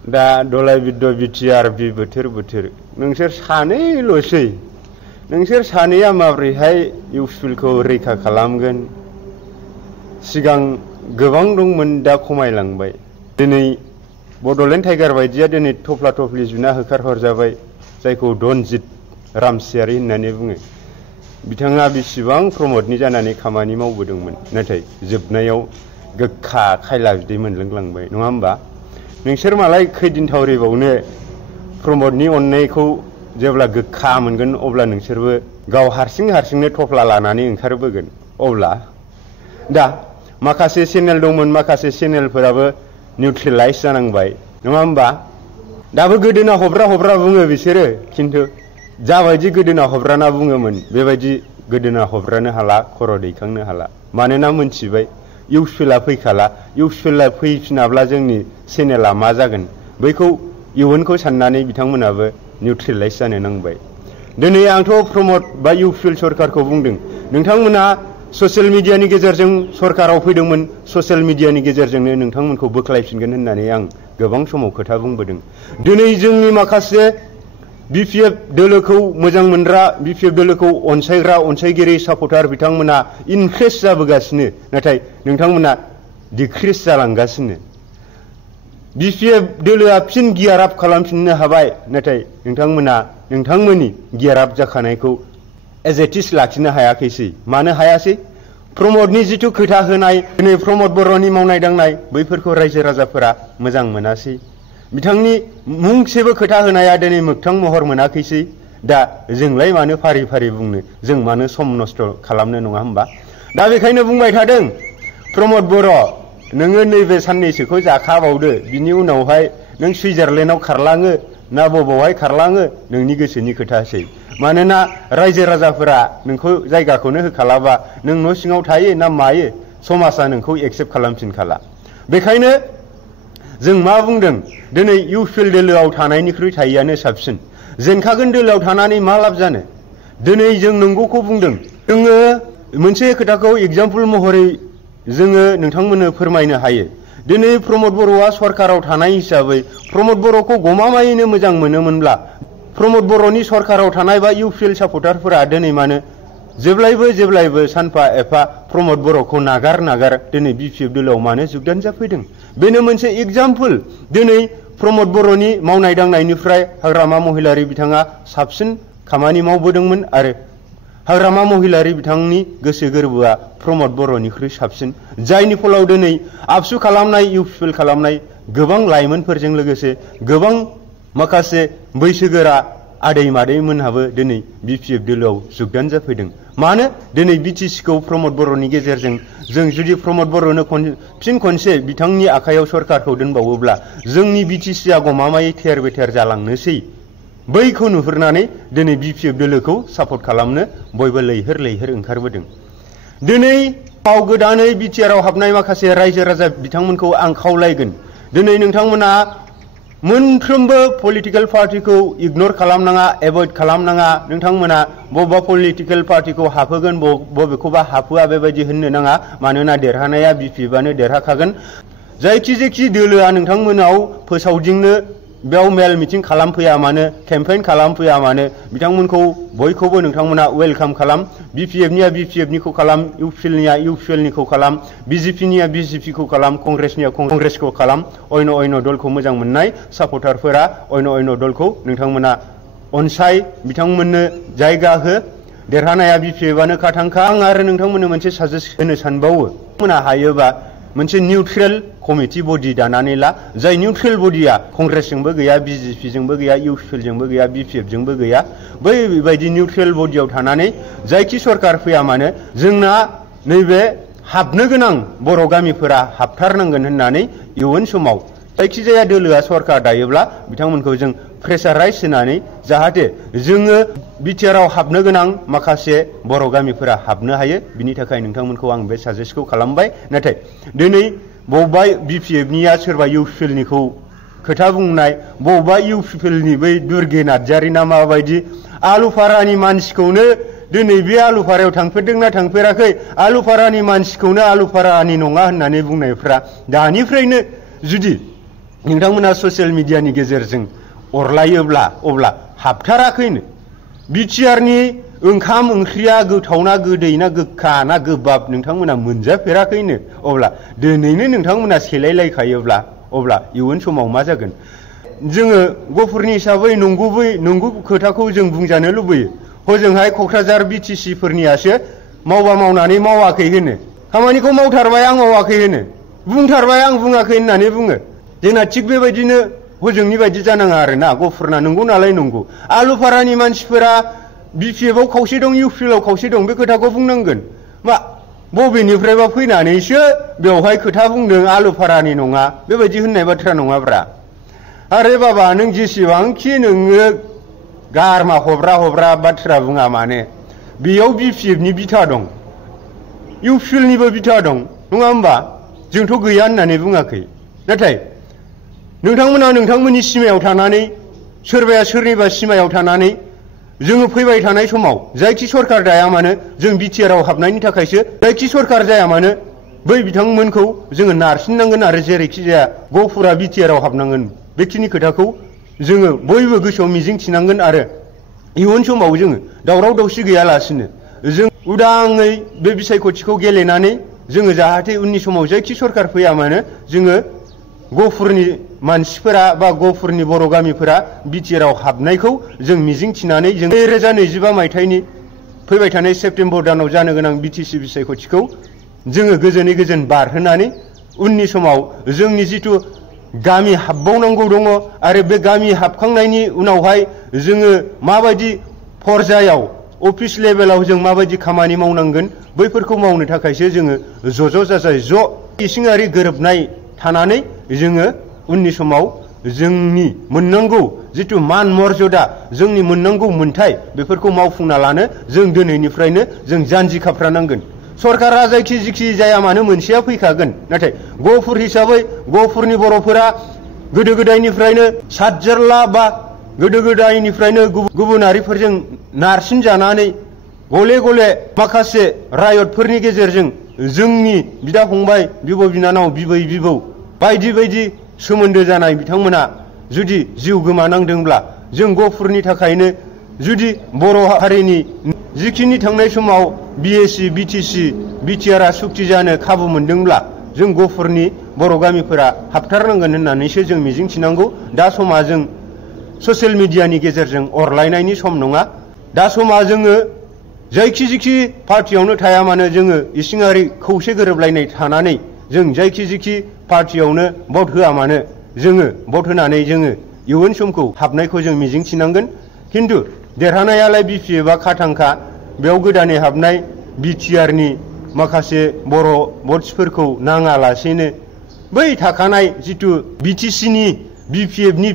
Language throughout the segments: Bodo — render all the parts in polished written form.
दा दलाय बिद्द बिटिआर बि बोथोर नोंसोर सानैल'सै नोंसोर सानैया माब्रैहाय इउपिपिएलखौ रैखा खालामगोन सिगां गोबां दंमोन दा खमायलांबाय दिनै बड'लेण्ड टाइगार बायदिया दिनै थफ्ला थफ्लि जुना होखारहरजाबाय जायखौ दनजित रामसियारि होननानै बुङो बिथाङा बेसेबां प्रमदनि जानानै खामानि मावबोदोंमोन नाथाय जोबनायाव गोखा खायला बिदै मोनलोंलांबाय नङा होमबा नोंसोर मालाय खैदिन थावरिबावनो प्रमदनि अननायखौ जेब्ला गोखा मोनगोन अब्ला नोंसोरबो गाव हारसिंनो थफ्ला लानानै ओंखारबोगोन अब्ला दा माखासे चेनेल दंमोन माखासे चेनेलफोराबो निउट्रेलाइज जानांबाय नङा होमबा दाबो गोदोना हब्रा बुङो बिसोरो खिन्थु जाबायदि गोदोना हब्राना बुङोमोन बेबायदि गोदोना हब्रानो हाला खर' दैखांनो हाला मानोना मोनथिबाय इउपिपिएलआ फैखाला इउपिपिएलआ फैफिनाब्ला जोंनि चेनेला मा जागोन बैखौ इयुनखौ साननानै बिथांमोनाबो निउट्रेलाइज जानो नांबाय दिनै आंथ' प्रमद बा इउपिपिएल सरकारखौ बुंदों नोंथांमोना ससियेल मिडियानि गेजेरजों सरकाराव फैदोंमोन ससियेल मिडियानि गेजेरजोंनो नोंथांमोनखौ बोख्लायफिनगोन होननानै आं गोबां समाव खोथा बुंबोदों दिनै जोंनि माखासे बिपिएफ दोलोखौ मोजां मोनग्रा बिपिएफ दोलोखौ अनसायग्रा अनसायगिरि सापर्टार बिथांमोना इनक्रिज जाबोगासिनो नाथाय नोंथांमोना डिक्रिज जालांगासिनो बिपिएफ दोलोआ फिन गियार आप खालामफिननो हाबाय नाथाय नोंथांमोना नोंथांमोननि गियार आप जाखानायखौ एज इट इज लाखिनो हायाखैसै मानो हायासै प्रमदनि जिथु खोथा होनाय दिनै प्रमद बर'नि मावनाय दांनाय बैफोरखौ रायजो राजाफोरा मोजां मोनासै बिथांनि मुंसेबो खोथा होनाया दिनै मोगथां महर मोनाखैसै दा जोंलाय मानो फारि बुंनो जों मानो सम नस्थ' खालामनो नङा होमबा दा बेखायनो बुंबाय थादों प्रमद बर' नोङो नैबे साननैसोखौ जाखाबावदो बिनि उनावहाय नों सुइजारलेण्डआव खारलाङो ना बबावहाय खारलाङो नोंनि गोसोनि खोथासै मानोना रायजो राजाफोरा नोंखौ जायगाखौनो होखालाबा नों न' सिङाव थायो ना मायो समाजा नोंखौ एक्सेप्ट खालामफिनखाला बेखायनो जों मा बुंदों दिनै इउपिपिएल दोलोआव थानायनिख्रुइ थायैआनो साबसिन जेनखागोन दोलोआव थानानै मा लाब जानो दिनै जों नंगौखौ बुंदों जोङो मोनसे खोथाखौ एग्जाम्पल महरै जोङो नोंथांमोननो फोरमायनो हायो दिनै प्रमद बर'आ सरकाराव थानाय हिसाबै प्रमद बर'खौ गमामायैनो मोजां मोनोमोनब्ला प्रमद बर'नि सरकाराव थानाय बा इउपिपिएल सापर्टारफोरा दिनै मानो जेब्लायबो सानफा एफा प्रमद बर'खौ नागार दिनै बिपिएफ दोलोआव मानो जुगदान जाफैदों बेनो मोनसे एग्जाम्पल दिनै प्रमद बर'नि मावनाय दांनायनिफ्राय हाग्रामा महिलारि बिथाङा साबसिन खामानि मावबोदोंमोन आरो हाग्रामा महिलारि बिथांनि गोसो गोरबोआ प्रमद बर'निख्रुइ साबसिन जायनि फलाव दिनै आबसु खालामनाय इउपिपिएल खालामनाय गोबां लाइमोनफोरजों लोगोसे गोबां माखासे बैसोगोरा आदै मादैमोनहाबो दिनै बिपिएफ दोलोआव जुगदान जाफैदों मानो दिनै बिटिसिखौ प्रमद बर'नि गेजेरजों जों जुदि प्रमद बर'नो फिन खनसे बिथांनि आखायाव सरकारखौ दोनबावोब्ला जोंनि बिटिसिआ गमामायै थेर बेथेर जालांनोसै बैखौ नुहुरनानै दिनै बिपिएफ दोलोखौ सापर्ट खालामनो बयबो लैहोर ओंखारबोदों दिनै गोदानै बिटिआरआव हाबनाय माखासे रायजो राजा बिथांमोनखौ आं खावलायगोन दिनै नोंथांमोना मोनफ्रोमबो पलिटिकल पार्टिखौ इगनर खालामनाङा एभयड खालामनाङा नोंथांमोना बबेबा पलिटिकल पार्टिखौ हाबहोगोन बबेखौबा हाबहोआ बेबायदि होननो नाङा मानोना देरहानाया बिपिएफआनो देरहाखागोन जायखि दोलोआ नोंथांमोनाव फोसावदिंनो बेयाव मेल मिटिं खालामफैया मानो केम्पेइन खालामफैया मानो बिथांमोनखौ बयखौबो नोंथांमोना वेलकाम खालाम बिपिएफनिया बिपिएफनिखौ खालाम इउपिपिएलनिया इउपिपिएलनिखौ खालाम बिजेपिनिया बिजेपिखौ खालाम कंग्रेसनिया कंग्रेसखौ खालाम अन्य दलखौ मोजां मोननाय सापर्टारफोरा अन्य दलखौ नोंथांमोना अनसाय बिथांमोननो जायगा हो देरहानाया बिपिएफआनो खाथांखा आं आरो नोंथांमोननो मोनसे साजेस्ट होनो सानबावो नोंथांमोना हायोबा मोनसे निउट्रेल कमिटि बडि दानानै ला जाय निउट्रेल बडिया कंग्रेसजोंबो गैया बिजेपिजोंबो गैया इउपिपिएलजोंबो गैया बिपिएफजोंबो गैया बैबायदि निउट्रेल बडियाव थानानै जायखि सरकार फैया मानो जोंना नैबे हाबनो गोनां बर' गामिफोरा हाबथारनांगोन होननानै इयुन समाव जायखिजाया दोलोआ सरकार दायोब्ला बिथांमोनखौ जों प्रेसाराइज होनानै जाहाथे जोङो बिटिआरआव हाबनो गोनां माखासे बर' गामिफोरा हाबनो हायो बिनि थाखाय नोंथांमोनखौ आं बे साजेस्टखौ खालामबाय नाथाय दिनै बबेबा बिपिएफनिया सोरबा इउपिपिएलनिखौ खोथा बुंनाय बबेबा इउपिपिएलनि बै दुर्गे नार्जारि ना माबायदि आलुफारानि मानसिखौनो दिनै बे आलुफारायाव थांफेरदोंना थांफेराखै आलुफारानि मानसिखौनो आलुफारानि नङा होननानै बुंनायफ्रा दानिफ्रायनो जुदि नोंथांमोना ससियेल मिडियानि गेजेरजों अरलायोब्ला अब्ला हाबथाराखैनो बिटिआरनि ओंखाम ओंख्रिया गोथावना गोदै ना गोखा ना गोबाब नोंथांमोना मोनजाफेराखैनो अब्ला दिनैनो नोंथांमोना सेलायलायखायोब्ला अब्ला इयुन समाव मा जागोन जोङो गफुरनि हिसाबै नंगौ खोथाखौ जों बुंजानो लुबैयो हजोंहाय क'क्राझार बिटिसि फोरनियासो मावबा मावनानै मावाखै होनो खामानिखौ मावथारबाय आं मावाखै होनो बुंथारबाय आं बुङाखै होननानै बुङो जोंना थिग बेबायदिनो हजोंनि बायदि जानाङा आरोना गफुरना नंगौ नालाय नंगौ आलुफारानि मानसिफोरा बिपिएफआव खावसे दं इउपिएलआव खावसे दं बे खोथाखौ बुंनांगोन मा बबेनिफ्रायबा फैनानैसो बेवहाय खोथा बुंदों आलुफारानि नङा बेबायदि होननाय बाथ्रा नङाब्रा आरे बाबा नों जेसेबांखि नोङो गारमा हब्रा बाथ्रा बुङा माने बेयाव बिपिएफनि बिथा दं इउपिएलनिबो बिथा दं नङा होमबा जोंथ' गैया होननानै बुङाखै नाथाय नोंथांमोना नोंथांमोननि सिमायाव थानानै सोरबाया सोरनिबा सिमायाव थानानै जोङो फैबाय थानाय समाव जायखि सरखार दाया मानो जों बिटिआरआव हाबनायनि थाखायसो जायखि सरखार जाया मानो बै बिथांमोनखौ जोङो नारसिननांगोन आरो जेरैखि जाया गफुरा बिटिआरआव हाबनांगोन बेखिनि खोथाखौ जोङो बयबो गोसोआव मिजिं थिनांगोन आरो इयुन समाव जोङो दावराव दावसि गैयालासिनो जों उदाङै बे बिसायख'थिखौ गेलेनानै जोङो जाहाथे उननि समाव जायखि सरखार फैया मानो जोङो गफुरनि मानसिफोरा बा गफुरनि बर' गामिफोरा बिटिआरआव हाबनायखौ जों मिजिं थिनानै जों 2025 मायथाइनि फैबाय थानाय सेप्तेम्बर दानाव जानो गोनां बिटिसि बिसायख'थिखौ जोङो गोजोनै गोजोन बारहोनानै उननि समाव जोंनि जिथु गामि हाबबावनांगौ दङ आरो बे गामि हाबखांनायनि उनावहाय जोङो माबायदि पर्यायाव अफिस लेभेलाव जों माबायदि खामानि मावनांगोन बैफोरखौ मावनो थाखायसो जोङो ज' जाजाय ज' इसिङारि गोरोबनाय थानानै जोङो उननि समाव जोंनि मोननांगौ जिथु मान मर्यादा जोंनि मोननांगौ मोनथाय बेफोरखौ मावफुंना लानो जों दिनैनिफ्रायनो जों जानजि खाफ्रानांगोन सरकारा जिखि जाया मानो मोनसेया फैखागोन नाथाय गफुर हिसाबै गफुरनि बर'फोरा गोदो गोदायनिफ्रायनो सातजारला बा गोदो गोदायनिफ्रायनो गुबुनारिफोरजों नारसिन जानानै गले गले माखासे रायतफोरनि गेजेरजों जोंनि बिदा फंबाय बिब' बिनानाव बिबै बिबौ बायदि बायदि सोमोन्दो जानाय बिथांमोना जुदि जिउ गोमानांदोंब्ला जों गफुरनि थाखायनो जुदि बर' हारिनि जिखिनि थांनाय समाव बिएसि बिटिसि बिटिआरआ सुक्ति जानो खाबु मोनदोंब्ला जों गफुरनि बर' गामिफोरा हाबथारनांगोन होननानैसो जों मिजिंथिनांगौ दा समा जों ससियेल मिडियानि गेजेरजों अरलायनायनि सम नङा दा समा जोङो जायखि पार्टियावनो थाया मानो जोङो इसिङारि खौसे गोरोबलायनाय थानानै जों जायखि पार्टियावनो भट होआ मानो जोङो भट होनानै जोङो इयुन समखौ हाबनायखौ जों मिजिंथिनांगोन खिन्थु देरहानायालाय बिपिएफआ खाथांखा बेयाव गोदानै हाबनाय बिटिआरनि माखासे बर' भट्सफोरखौ नाङालासेनो बै थाखानाय जिथु बिटिसिनि बिपिएफनि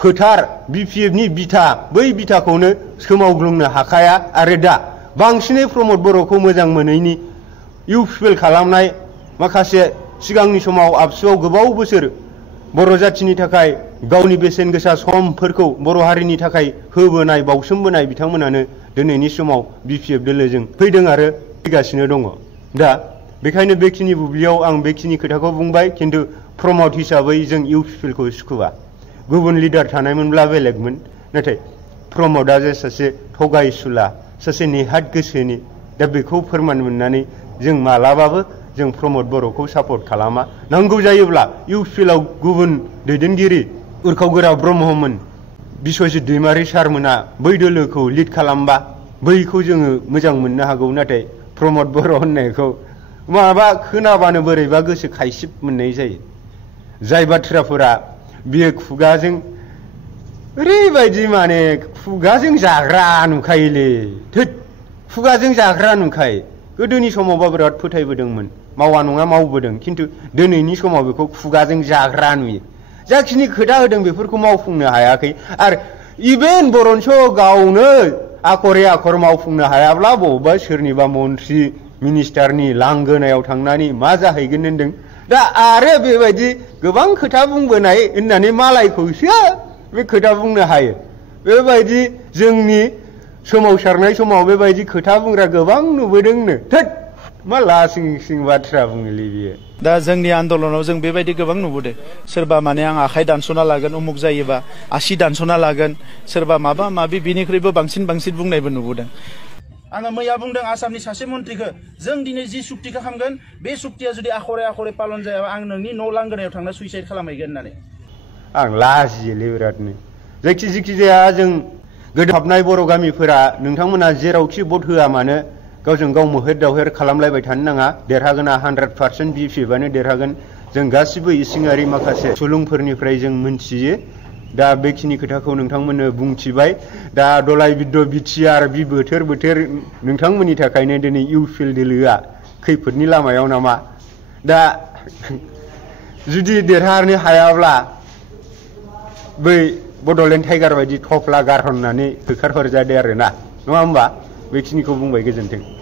फोथार बिपिएफनि बिथा बै बिथाखौनो सोमावग्लुंनो हाखाया आरो दा बांसिनै प्रमद बर'खौ मोजां मोनैनि इउपिएल खालामनाय माखासे सिगांनि समाव आबसुआव गोबाव बोसोर बर' जाथिनि थाखाय गावनि बेसेन गोसा समफोरखौ बर' हारिनि थाखाय होबोनाय बावसोमबोनाय बिथांमोनानो दिनैनि समाव बिपिएफ दोलोजों फैदों आरो फैगासिनो दङ दा बेखायनो बेखिनि बुब्लियाव आं बेखिनि खोथाखौ बुंबाय खिन्थु प्रमद हिसाबै जों इउपिएलखौ सुखुवा गुबुन लिडार थानायमोनब्ला बेलेगमोन नाथाय प्रमदआ जे सासे थगायसुला सासे नेहाद गोसोनि दा बेखौ फोरमान मोननानै जों मालाबाबो जों प्रमद बर'खौ सापर्ट खालामा नांगौ जायोब्ला इउपिएलआव गुबुन दैदेनगिरि उरखाव ब्रह्ममोन बिश्वजित दैमारि सारमोना बै दोलोखौ लिड खालामबा बैखौ जोङो मोजां मोननो हागौ नाथाय प्रमद बर' होननायखौ माबा खोनाबानो बोरैबा गोसो खायसिब मोननाय जायो जाय बाथ्राफोरा बियो खुगाजों ओरैबायदि माने खुगाजों जाग्रा नुखायोलै थोद खुगाजों जाग्रा नुखायो गोदोनि समावबा बिराद फोथायबोदोंमोन मावा नङा मावबोदों खिन्थु दिनैनि समाव बेखौ खुगाजों जाग्रा नुयो जाखिनि खोथा होदों बेफोरखौ मावफुंनो हायाखै आरो इभेन बरन्स गावनो आखरे आखर मावफुंनो हायाब्ला बबेबा सोरनिबा मन्त्रि मिनिस्टारनि लांगोनायाव थांनानै मा जाहैगोन होनदों दा आरो बेबायदि गोबां खोथा बुंबोनाय होननानै मालायखौसो बे खोथा बुंनो हायो बेबायदि जोंनि सोमावसारनाय समाव बेबायदि खोथा बुंग्रा गोबां नुबोदोंनो थोद मा लासिं सिं बाथ्रा बुङोलै बियो दा जोंनि आन्दलनाव जों बेबायदि गोबां नुबोदों सोरबा माने आं आखाइ दानस'ना लागोन उमुक जायोबा आसि दानस'ना लागोन सोरबा माबा माबि बिनिख्रुइबो बांसिन बुंनायबो नुबोदों आङो मैया बुंदों आसामनि सासे मन्थ्रिखौ जों दिनै जि सुक्तिखौ खालामगोन बे सुक्तिया जुदि आखरे आखरे पालन जायाबा आं नोंनि न' लांगोनायाव थांना सुइसाइड खालामहैगोन होननानै आं लाजियोलै बिरादनो जायखि जाया जों गोदो हाबनाय बर' गामिफोरा नोंथांमोना जेरावखि भट होआ मानो गावजों गाव मोहेर दावहेर खालामलायबाय थानो नाङा देरहागोना 100% बिपिएफआनो देरहागोन जों गासिबो इसिङारि माखासे सुलुंफोरनिफ्राय जों मोनथियो दा बेखिनि खोथाखौ नोंथांमोननो बुंथिबाय दा दलाय बिद्द बिटिआर बि बोथोर नोंथांमोननि थाखायनो दिनै इउपिएल दोलोआ खैफोदनि लामायाव नामा दा जुदि देरहानो हायाब्ला बै बड'लेण्ड टाइगार बायदि थफ्ला गारहरनानै होखारहरजादो आरोना नङा होमबा बेखिनिखौ बुंबाय गोजोन्थों